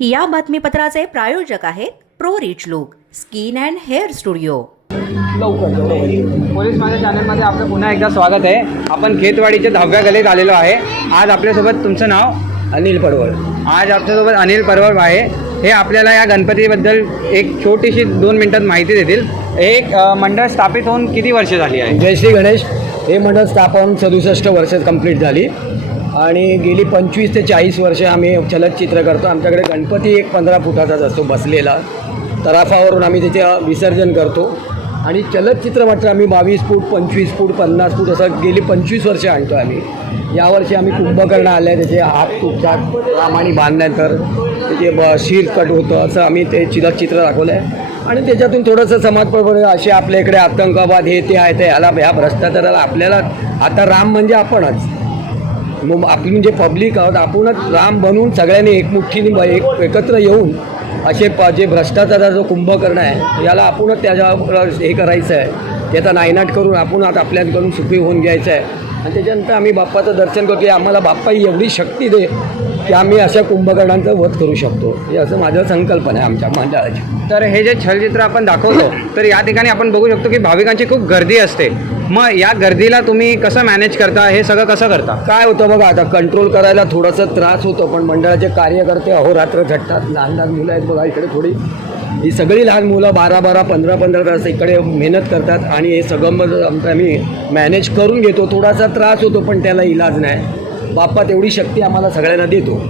या बातमीपत्राचे प्रायोजक आहेत pro rich look skin and hair studio. लवकर. पोलीस माझ्या चॅनलमध्ये आपलं पुन्हा एकदा स्वागत आहे. आपण खेतवाडीच्या दहाव्या गलीत आलेलो आहे. आज आपल्यासोबत तुमचं नाव अनिल पडवळ आज आपल्यासोबत अनिल परवर आहे. हे आपल्याला या गणपतीबद्दल एक छोटीशी दोन मिनिटात माहिती देतील. एक मंडळ स्थापित होऊन किती वर्ष झाली आहे? जय श्री गणेश. हे मंडळ स्थापन सदुसष्ट वर्ष कंप्लीट झाली. आणि गेली पंचवीस ते चाळीस वर्ष आम्ही चलचित्र करतो. आमच्याकडे गणपती एक पंधरा फुटाचाच असतो बसलेला. तराफावरून आम्ही त्याचे विसर्जन करतो. आणि चलचित्र मात्र आम्ही बावीस फूट पंचवीस फूट पन्नास फूट असं गेली पंचवीस वर्ष आणतो आम्ही. यावर्षी आम्ही कुंभकर्ण आले आहे त्याचे हात तुटतात रामाने बांधल्यानंतर त्याचे ब शीर कट होतं असं आम्ही ते चित्र दाखवलं आहे आणि त्याच्यातून थोडंसं समाजप्रबोधन असे आपल्या इकडे आतंकवाद हे ते आहे ते ह्याला ह्या भ्रष्टाचाराला आपल्याला आता राम म्हणजे आपणच. मग आपली म्हणजे पब्लिक आहोत आपणच राम बनवून सगळ्यांनी एकमुठ्ठीने ब- एक एकत्र येऊन असे प जे भ्रष्टाचाराचा जो कुंभकर्ण आहे याला आपणच त्याच्यावर हे करायचं आहे त्याचा नायनाट करून आपण आता आपल्याकडून सुखी होऊन घ्यायचं आहे आणि त्याच्यानंतर आम्ही बाप्पाचं दर्शन करतो की आम्हाला बाप्पा ही एवढी शक्ती दे की आम्ही अशा कुंभकर्णांचं वध करू शकतो. हे असं माझं संकल्पना आहे आमच्या मंडळाची. तर हे जे छलचित्र आपण दाखवतो तर या ठिकाणी आपण बघू शकतो की भाविकांची खूप गर्दी असते. मग या गर्दीला तुम्ही कसं मॅनेज करता? हे सगळं कसं करता? काय होतं बघा आता कंट्रोल करायला थोडासा त्रास होतो पण मंडळाचे कार्यकर्ते अहोरात्र झटतात. लहान लहान मुलं आहेत बघा इकडे थोडी. ही सगळी लहान मुलं बारा बारा पंधरा पंधरा तास इकडे मेहनत करतात आणि हे सगळं मग आमचं आम्ही मॅनेज करून घेतो. थोडासा त्रास होतो पण त्याला इलाज नाही. बाप्पा तेवढी शक्ती आम्हाला सगळ्यांना देतो.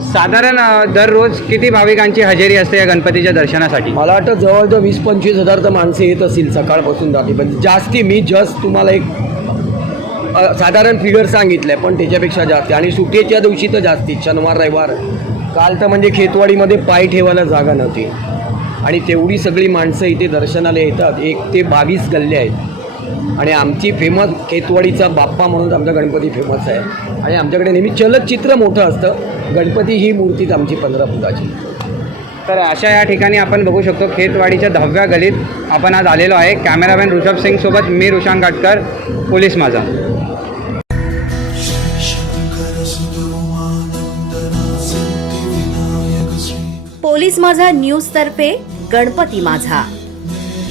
साधारण अ, दररोज किती भाविकांची हजेरी असते या गणपतीच्या दर्शनासाठी? मला वाटतं जवळजवळ वीस पंचवीस हजार तर माणसं येत असतील सकाळपासून रात्री. पण जास्ती मी जस्ट तुम्हाला एक अ, साधारण फिगर सांगितलं आहे पण त्याच्यापेक्षा जास्त. आणि सुट्टीच्या दिवशी तर जास्ती. शनिवार रविवार. काल तर म्हणजे खेतवाडीमध्ये पाय ठेवायला जागा नव्हती. आणि तेवढी सगळी माणसं इथे दर्शनाला येतात. एक ते बावीस गल्ले आहेत. आणि आमची फेमस खेतवाडीचा बाप्पा म्हणून आमचा गणपती फेमस आहे. आणि आमच्याकडे नेहमी चलचित्र मोठं असतं. गणपती ही मूर्तीच आमची पंधरा फुटाची तर अशा या ठिकाणी आपण बघू शकतो खेतवाडीच्या दहाव्या गलीत आपण आज आलेलो आहे. कॅमेरामॅन ऋषभ सिंग सोबत मी Rushank Katkar police Majha. Police Majha news तर्फे गणपती माझा.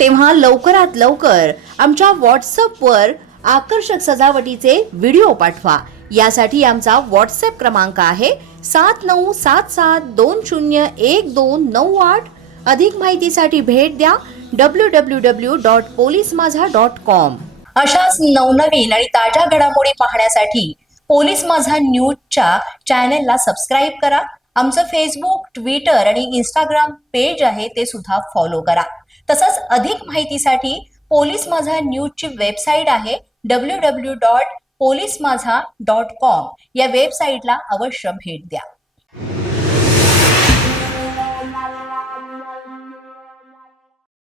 तेव्हा लवकरात लवकर आमच्या व्हॉट्सअपवर आकर्षक सजावटीचे व्हिडिओ पाठवा. यासाठी आमचा व्हॉट्सअप क्रमांक आहे सात नऊ सात सात दोन शून्य एक दोन नऊ आठ. अधिक माहितीसाठी भेट द्या W W W dot police Majha dot com अशाच नवनवीन आणि ताज्या घडामोडी पाहण्यासाठी पोलीस माझा न्यूजच्या चॅनेलला सबस्क्राईब करा. आमचं फेसबुक ट्विटर आणि इंस्टाग्राम पेज आहे ते सुद्धा फॉलो करा. तसंच अधिक माहितीसाठी पोलीस माझा न्यूजची वेबसाईट आहे W W dot police Maza dot com. या वेबसाईटला अवश्य भेट द्या.